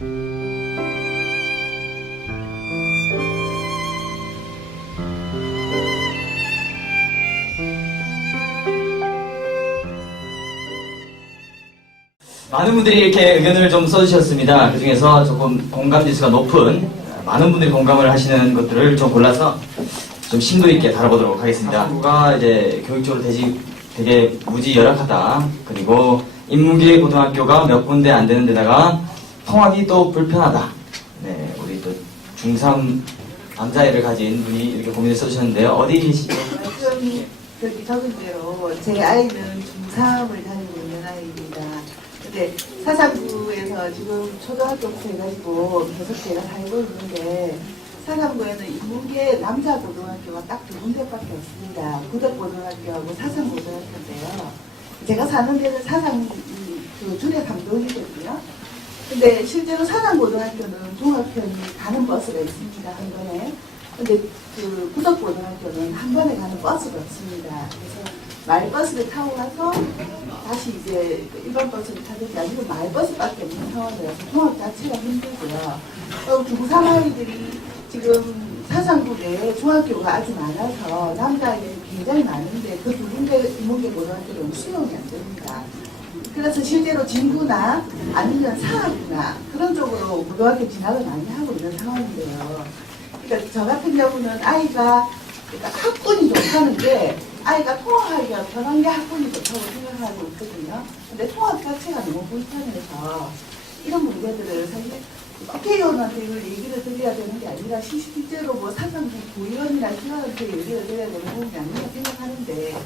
많은 분들이 이렇게 의견을 좀 써주셨습니다. 그 중에서 조금 공감 지수가 높은 많은 분들이 공감을 하시는 것들을 좀 골라서 좀 심도 있게 다뤄보도록 하겠습니다. 누가 이제 교육적으로 되게 무지 열악하다. 그리고 인문계 고등학교가 몇 군데 안 되는 데다가 통학이 또 불편하다. 네, 우리 또 중3 남자애를 가진 분이 이렇게 고민을 써주셨는데요. 어디 계시죠? 말씀이 여기 적은 대로 제 아이는 중3을 다니고 있는 아이입니다. 근데 사상구에서 지금 초등학교부터 해가지고 계속 제가 살고 있는데 사상구에는 인문계 남자 고등학교가 딱 두 군데밖에 없습니다. 구덕고등학교하고 사상고등학교인데요. 제가 사는 데는 사상 그 준해 감동이거든요. 근데 실제로 사상고등학교는 종합편이 가는 버스가 있습니다. 한 번에. 근데 그 구덕고등학교는 한 번에 가는 버스가 없습니다. 그래서 마을버스를 타고 가서 다시 이제 일반 버스를 타든지 아니면 마을버스밖에 없는 상황이라서 통학 자체가 힘들고요. 중3 아이들이 지금 사상구 내에 중학교가 아주 많아서 남자아이들이 굉장히 많은데 그 두 군데 인문계 고등학교는 수용이 안 됩니다. 그래서 실제로 진구나 아니면 사학이나 그런 쪽으로 고등학교 진학을 많이 하고 있는 상황인데요. 그러니까 저 같은 경우는 아이가 그러니까 학군이 좋다는 게 아이가 통학하기가 편한 게 학군이 좋다고 생각하고 있거든요. 근데 통학 자체가 너무 불편해서 이런 문제들을 사실 국회의원한테 이걸 얘기를 드려야 되는 게 아니라 실제로 뭐 사상부 부의원이나 시장한테 얘기를 드려야 되는 부분이 아니라 생각하는데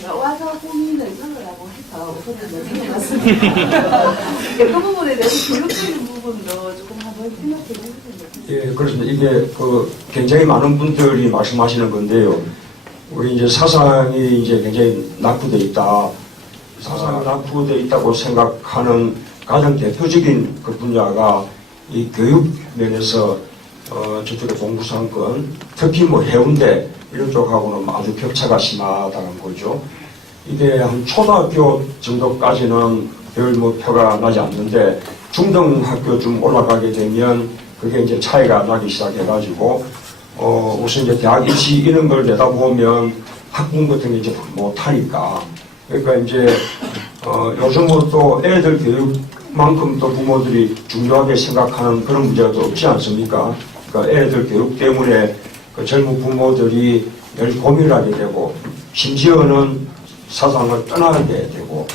제가 와서 고민을 하려고 해서 우선은 생각해봤습니다. 그 부분에 대해서 교육적인 부분도 조금 한번 생각해 보시면 좋겠습니다. 예, 그렇습니다. 이게 굉장히 많은 분들이 말씀하시는 건데요. 우리 이제 사상이 이제 굉장히 낙후돼 있다. 사상이 낙후돼 있다고 생각하는 가장 대표적인 그 분야가 이 교육 면에서 저쪽에 동부상권, 특히 뭐 해운대 이런 쪽하고는 아주 격차가 심하다는 거죠. 이게 한 초등학교 정도까지는 별 뭐 표가 나지 않는데 중등학교쯤 올라가게 되면 그게 이제 차이가 나기 시작해가지고 우선 이제 대학 입시 이런 걸 내다보면 학군 같은 게 이제 못하니까 그러니까 이제 요즘은 또 애들 교육만큼 또 부모들이 중요하게 생각하는 그런 문제가 또 없지 않습니까? 그러니까 애들 교육 때문에 그 젊은 부모들이 늘 고민을 하게 되고 심지어는 사상을 떠나게 되고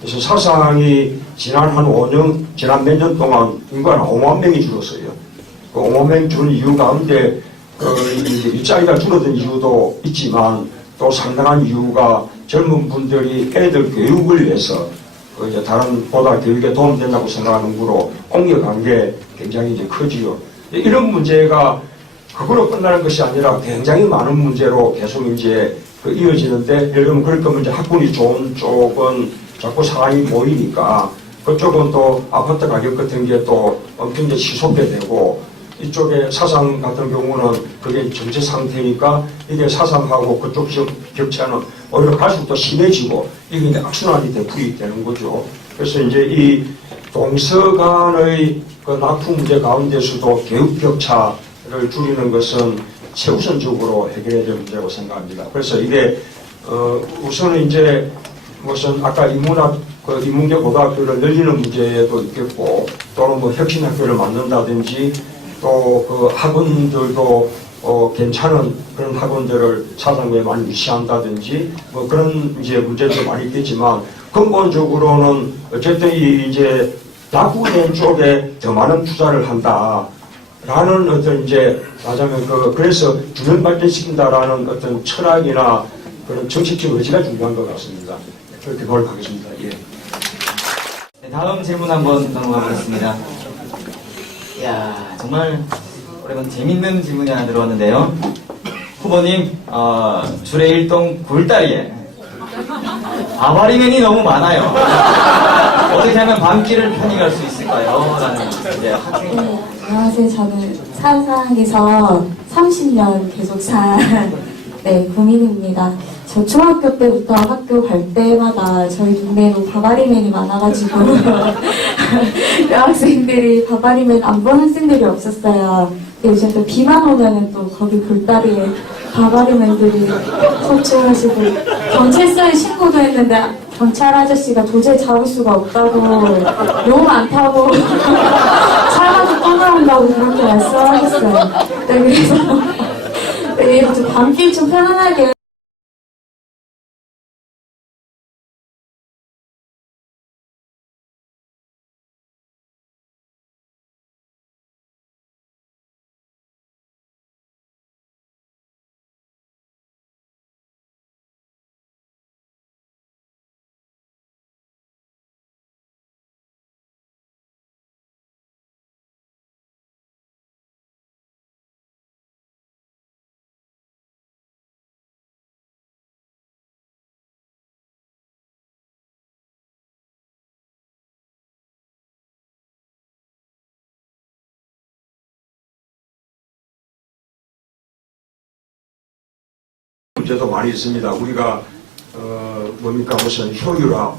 그래서 사상이 지난 몇 년 동안 인구가 5만 명이 줄었어요. 그 5만 명 줄은 이유 가운데 일자리가 줄어든 이유도 있지만 또 상당한 이유가 젊은 분들이 애들 교육을 위해서 이제 다른 보다 교육에 도움된다고 생각하는 거로 옮겨간 게 굉장히 이제 크지요. 이런 문제가 그걸로 끝나는 것이 아니라 굉장히 많은 문제로 계속 이제 이어지는데 예를 들면 그럴 거면 이제 학군이 좋은 쪽은 자꾸 사람이 모이니까 그쪽은 또 아파트 가격 같은 게 또 엄청 이제 치솟게 되고 이쪽에 사상 같은 경우는 그게 전체 상태니까 이게 사상하고 그쪽 격차는 오히려 갈수록 더 심해지고 이게 이제 악순환이 되는 거죠. 그래서 이제 이 동서간의 그 낙후 문제 가운데서도 교육 격차를 줄이는 것은 최우선적으로 해결해야 될 문제라고 생각합니다. 그래서 이게 우선은 이제 무슨 아까 인문계 고등학교를 늘리는 문제도 있겠고 또는 뭐 혁신학교를 만든다든지 또 그 학원들도 괜찮은 그런 학원들을 사상부에 많이 유치한다든지 뭐 그런 이제 문제도 많이 있겠지만 근본적으로는 어쨌든 이제 낙후된 쪽에 더 많은 투자를 한다라는 어떤 이제 말하자면 그래서 균형 발전시킨다라는 어떤 철학이나 그런 정책적 의지가 중요한 것 같습니다. 그렇게 고백하겠습니다. 예. 네, 다음 질문 한번 넘어가 보겠습니다. 이야, 정말 오래간 재밌는 질문이 하나 들어왔는데요. 후보님, 주례 1동 굴다리에 아바리맨이 너무 많아요. 어떻게 하면 밤길을 편히 갈 수 있을까요? 라는 이제 학생입니다. 안녕하세요. 저는 사상에서 30년 계속 산 네, 고민입니다. 저 중학교 때부터 학교 갈 때마다 저희 동네에도 바바리맨이 많아가지고 여학생들이 바바리맨 안 본 학생들이 없었어요. 근데 요즘 또 비만 오면은 또 거기 돌다리에 바바리맨들이 속출하시고 경찰서에 신고도 했는데 경찰 아저씨가 도저히 잡을 수가 없다고 너무 많다고 살아서 또 나온다고 그렇게 말씀하셨어요. 네, 그래서 네, 좀 밤길 좀 편안하게 문제도 많이 있습니다. 우리가 뭡니까 무슨 효율화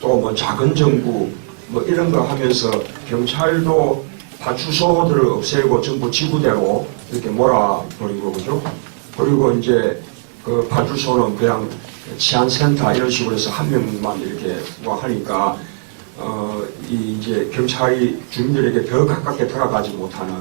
또 뭐 작은 정부 뭐 이런 거 하면서 경찰도 파출소들을 없애고 전부 지구대로 이렇게 몰아버리고 그죠? 그리고 이제 그 파출소는 그냥 치안센터 이런 식으로 해서 한 명만 이렇게 뭐 하니까 이제 경찰이 주민들에게 더 가깝게 다가가지 못하는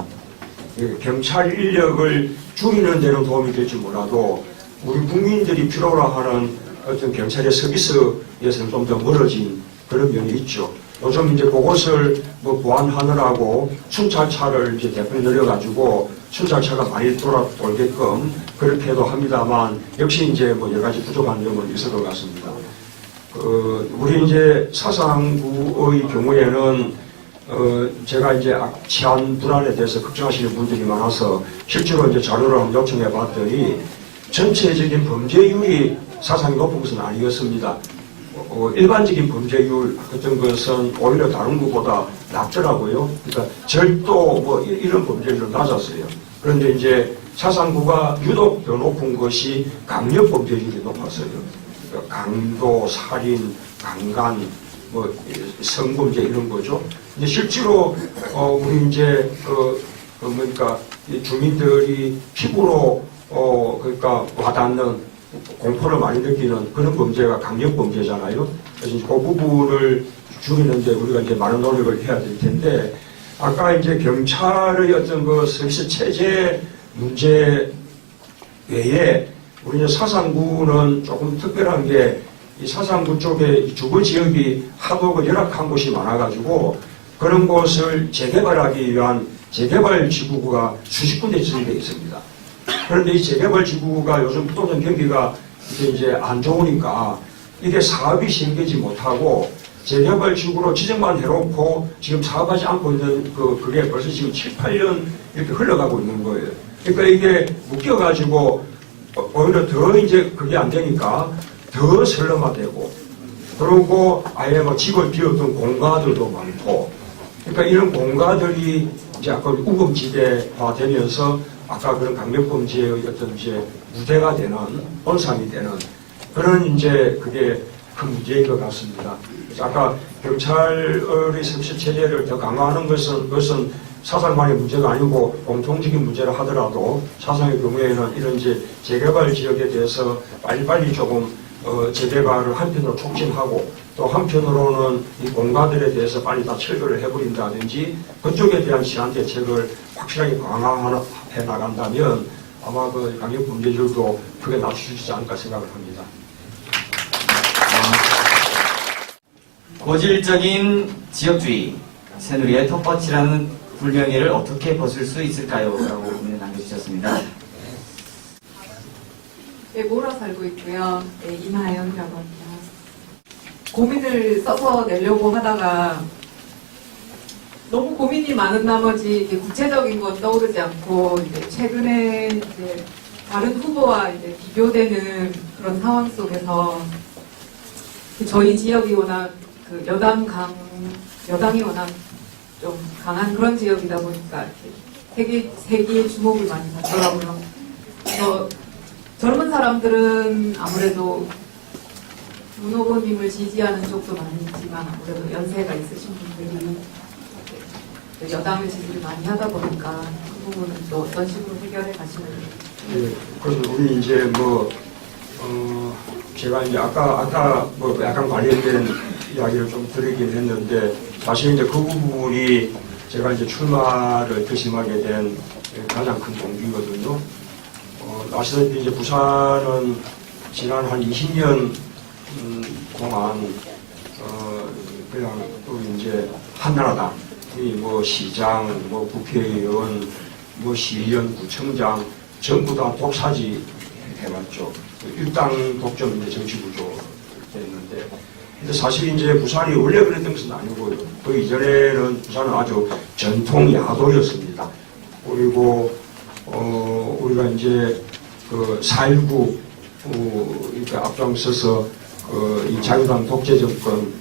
경찰 인력을 줄이는 데는 도움이 될지 몰라도 우리 국민들이 필요로 하는 어떤 경찰의 서비스에서는 좀 더 멀어진 그런 면이 있죠. 요즘 이제 그것을 뭐 보완하느라고 순찰차를 이제 대폭 늘려가지고 순찰차가 많이 돌게끔 그렇게도 합니다만 역시 이제 뭐 여러 가지 부족한 점은 있을 것 같습니다. 우리 이제 사상구의 경우에는 제가 이제 치안 불안에 대해서 걱정하시는 분들이 많아서 실제로 이제 자료를 한번 요청해 봤더니 전체적인 범죄율이 사상이 높은 것은 아니었습니다. 일반적인 범죄율 같은 것은 오히려 다른 것보다 낮더라고요. 그러니까 절도 뭐 이런 범죄율은 낮았어요. 그런데 이제 사상구가 유독 더 높은 것이 강력 범죄율이 높았어요. 그러니까 강도, 살인, 강간, 뭐 성범죄 이런 거죠. 근데 실제로 우리 이제 그러니까 주민들이 피부로 그러니까 와닿는 공포를 많이 느끼는 그런 범죄가 강력 범죄잖아요. 그래서 이제 그 부분을 줄이는데 우리가 이제 많은 노력을 해야 될 텐데 아까 이제 경찰의 어떤 그 서비스 체제 문제 외에 우리 이제 사상구는 조금 특별한 게 이 사상구 쪽에 주거 지역이 하도 그 열악한 곳이 많아가지고 그런 곳을 재개발하기 위한 재개발 지구가 수십 군데 지정되어 있습니다. 그런데 이 재개발 지구가 요즘 부동산 경기가 이제 안 좋으니까 이게 사업이 시행되지 못하고 재개발 지구로 지정만 해놓고 지금 사업하지 않고 있는 그게 벌써 지금 7, 8년 이렇게 흘러가고 있는 거예요. 그러니까 이게 묶여가지고 오히려 더 이제 그게 안 되니까 더 설렁화되고 그리고 아예 뭐 집을 비웠던 공가들도 많고 그러니까 이런 공가들이 이제 아까 우금지대화 되면서 아까 그런 강력범죄의 어떤 이제 무대가 되는 온상이 되는 그런 이제 그게 큰 문제인 것 같습니다. 그래서 아까 경찰의 서비스 체제를 더 강화하는 것은 사상만의 문제가 아니고 공통적인 문제라 하더라도 사상의 경우에는 이런 이제 재개발 지역에 대해서 빨리빨리 조금 재개발을 한편으로 촉진하고 또 한편으로는 이 공가들에 대해서 빨리 다 철거를 해버린다든지 그쪽에 대한 시한 대책을 확실하게 강화해 나간다면 아마 그 강력 범죄율도 크게 낮출 수 있지 않을까 생각을 합니다. 고질적인 지역주의, 새누리의 텃밭이라는 불명예를 어떻게 벗을 수 있을까요? 라고 고민을 남겨주셨습니다. 네, 몰아 살고 있고요. 네, 임하연이라고 합니다. 고민을 써서 내려고 하다가 너무 고민이 많은 나머지 이제 구체적인 건 떠오르지 않고 이제 최근에 이제 다른 후보와 이제 비교되는 그런 상황 속에서 저희 지역이 워낙 그 여당이 워낙 좀 강한 그런 지역이다 보니까 이렇게 세계의 주목을 많이 받더라고요. 그래서 젊은 사람들은 아무래도 문 후보님을 지지하는 쪽도 많이 있지만 아무래도 연세가 있으신 분들이 여당을 지지를 많이 하다 보니까 그 부분은 또 어떤 식으로 해결해 가시는지. 예, 그래서 우리 이제 제가 이제 아까 뭐 약간 관련된 이야기를 좀 드리긴 했는데, 사실 이제 그 부분이 제가 이제 출마를 결심하게 된 가장 큰 동기거든요. 아시다시피 이제 부산은 지난 한 20년 동안 그냥 또 이제 한나라당이 뭐 시장, 뭐 국회의원, 뭐 시의원, 구청장 전부 다 독사지 해왔죠. 일당 독점 이제 정치 구조였는데, 근데 사실 이제 부산이 원래 그랬던 것은 아니고요. 그 이전에는 부산은 아주 전통 야도였습니다. 그리고 우리가 이제 그 4.19 이렇게 앞장서서 이 자유당 독재 정권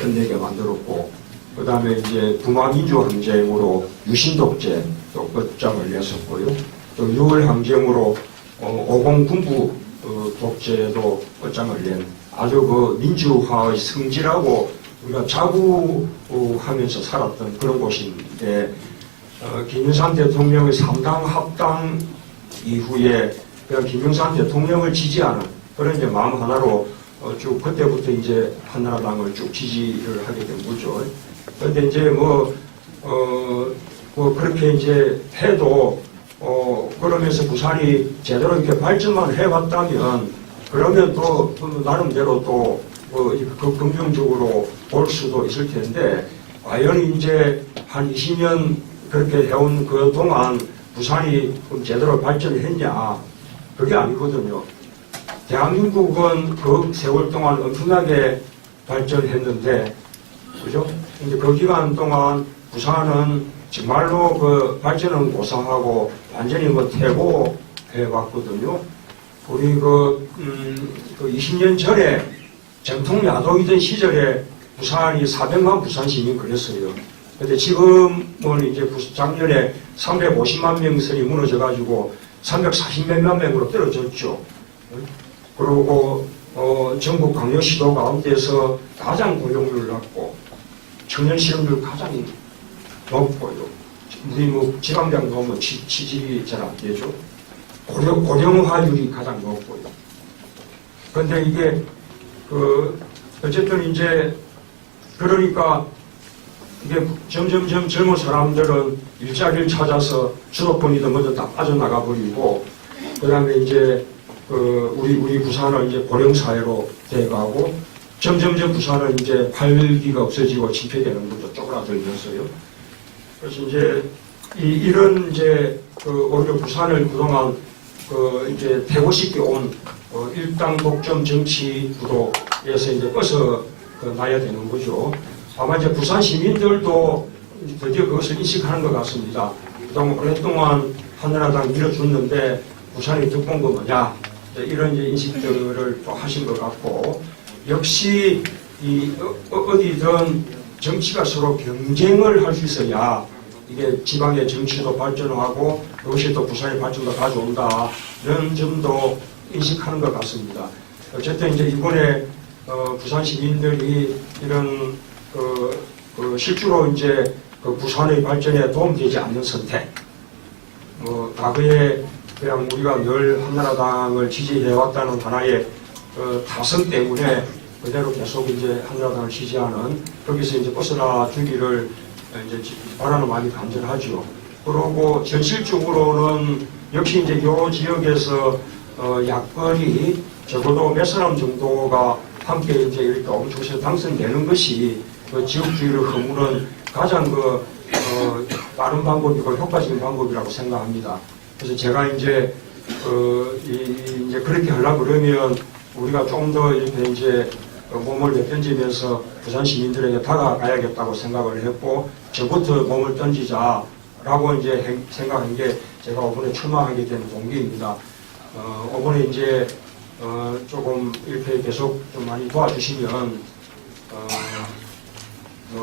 끝내게 만들었고, 그 다음에 이제 북마민주항쟁으로 유신독재 또 끝장을 냈었고요. 또 6월 항쟁으로 50 군부 독재도 끝장을 낸 아주 그 민주화의 성지라고 우리가 자부하면서 살았던 그런 곳인데, 김영삼 대통령의 3당 합당 이후에 그냥 김영삼 대통령을 지지하는 그런 이제 마음 하나로 쭉 그때부터 이제 한나라당을 쭉 지지를 하게 된 거죠. 그런데 이제 뭐 그렇게 이제 해도 그러면서 부산이 제대로 이렇게 발전만 해왔다면, 그러면 또 나름대로 또 그 긍정적으로 볼 수도 있을 텐데, 과연 이제 한 20년 그렇게 해온 그 동안 부산이 제대로 발전했냐? 그게 아니거든요. 대한민국은 그 세월 동안 엄청나게 발전했는데, 그죠? 근데 그 기간 동안 부산은 정말로 그 발전은 고상하고 완전히 뭐 퇴보해왔거든요. 우리 그 20년 전에 정통 야도이던 시절에 부산이 400만 부산 시민 그랬어요. 근데 지금은 이제 작년에 350만 명선이 무너져가지고 340몇만 명으로 떨어졌죠. 그리고 전국 광역시도 가운데서 가장 고용률 낮고 청년 실업률 가장 높고요. 우리 뭐 지방대학 나오면 취직이 잘 안 되죠. 고령화율이 가장 높고요. 그런데 이게 어쨌든 이제 그러니까 이게 점점점 젊은 사람들은 일자리를 찾아서 수도권이든 뭐든 다 빠져나가 버리고, 그 다음에 이제 우리 부산은 이제 고령사회로 돼가고, 점점점 부산은 이제 활기가 없어지고 침체되는 것도 쪼그라들면서요. 그래서 이제 이런 이제 오히려 부산을 그동안 이제 대고식게 온 일당 독점 정치 구도에서 이제 벗어나야 되는 거죠. 아마 이제 부산 시민들도 드디어 그것을 인식하는 것 같습니다. 그동안 오랫동안 한나라당 밀어줬는데 부산이 득본 거 뭐냐, 이런 이제 인식들을 또 하신 것 같고, 역시 어디든 정치가 서로 경쟁을 할 수 있어야 이게 지방의 정치도 발전하고 그것이 또 부산의 발전도 가져온다는 점도 인식하는 것 같습니다. 어쨌든 이제 이번에 부산 시민들이 이런 실제로 이제 부산의 발전에 도움되지 않는 선택, 과거에 그냥 우리가 늘 한나라당을 지지해왔다는 하나의 타성 때문에 그대로 계속 이제 한나라당을 지지하는, 거기서 이제 벗어나 주기를 이제 바라는 마음이 간절하죠. 그리고 현실적으로는 역시 이제 이 지역에서 야권이 적어도 몇 사람 정도가 함께 이제 이렇게 엄청서 당선되는 것이 그 지역주의를 허무는 가장 빠른 방법이고 효과적인 방법이라고 생각합니다. 그래서 제가 이제 이제 그렇게 하려고 그러면 우리가 좀 더 이렇게 이제 몸을 내던지면서 부산 시민들에게 다가가야겠다고 생각을 했고, 저부터 몸을 던지자라고 이제 생각한 게 제가 이번에 출마하게 된 동기입니다. 이번에 이제 조금 이렇게 계속 좀 많이 도와주시면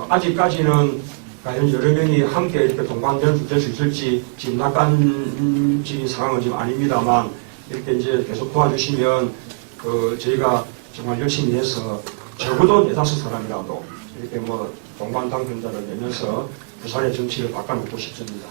아직까지는 과연 여러 명이 함께 이렇게 동반될 수 있을지 지금 낙관적인 상황은 지금 아닙니다만, 이렇게 이제 계속 도와주시면 저희가 정말 열심히 해서 적어도 4~5사람이라도 이렇게 뭐 동반 당선자를 내면서 부산의 정치를 바꿔놓고 싶습니다.